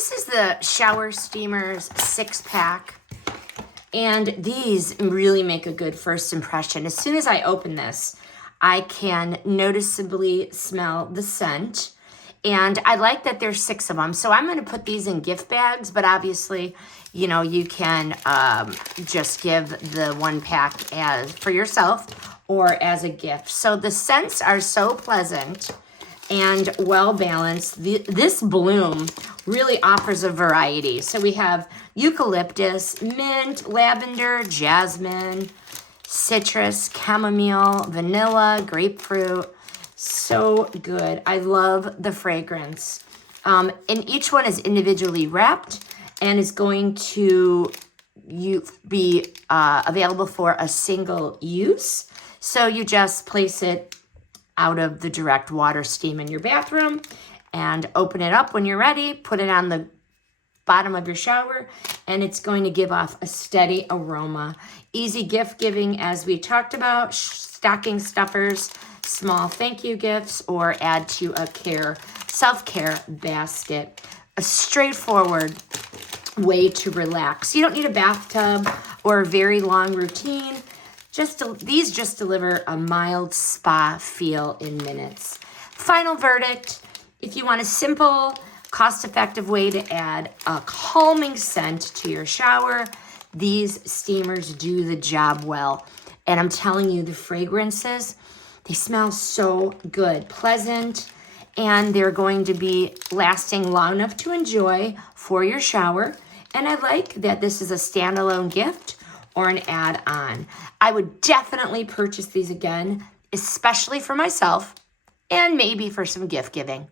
This is the Shower Steamers 6-pack. And these really make a good first impression. As soon as I open this, I can noticeably smell the scent. And I like that there's 6 of them. So I'm going to put these in gift bags, but obviously, you know, you can just give the 1-pack as for yourself or as a gift. So the scents are so pleasant and well balanced. This bloom really offers a variety. So we have eucalyptus, mint, lavender, jasmine, citrus, chamomile, vanilla, grapefruit. So good. I love the fragrance. And each one is individually wrapped and is going to be available for a single use. So you just place it out of the direct water steam in your bathroom and open it up when you're ready, put it on the bottom of your shower, and it's going to give off a steady aroma. Easy gift giving, as we talked about, stocking stuffers, small thank you gifts, or add to a self-care basket. A straightforward way to relax. You don't need a bathtub or a very long routine. These just deliver a mild spa feel in minutes. Final verdict, if you want a simple, cost-effective way to add a calming scent to your shower, these steamers do the job well. And I'm telling you, the fragrances, they smell so good, pleasant, and they're going to be lasting long enough to enjoy for your shower. And I like that this is a standalone gift or an add-on. I would definitely purchase these again, especially for myself and maybe for some gift giving.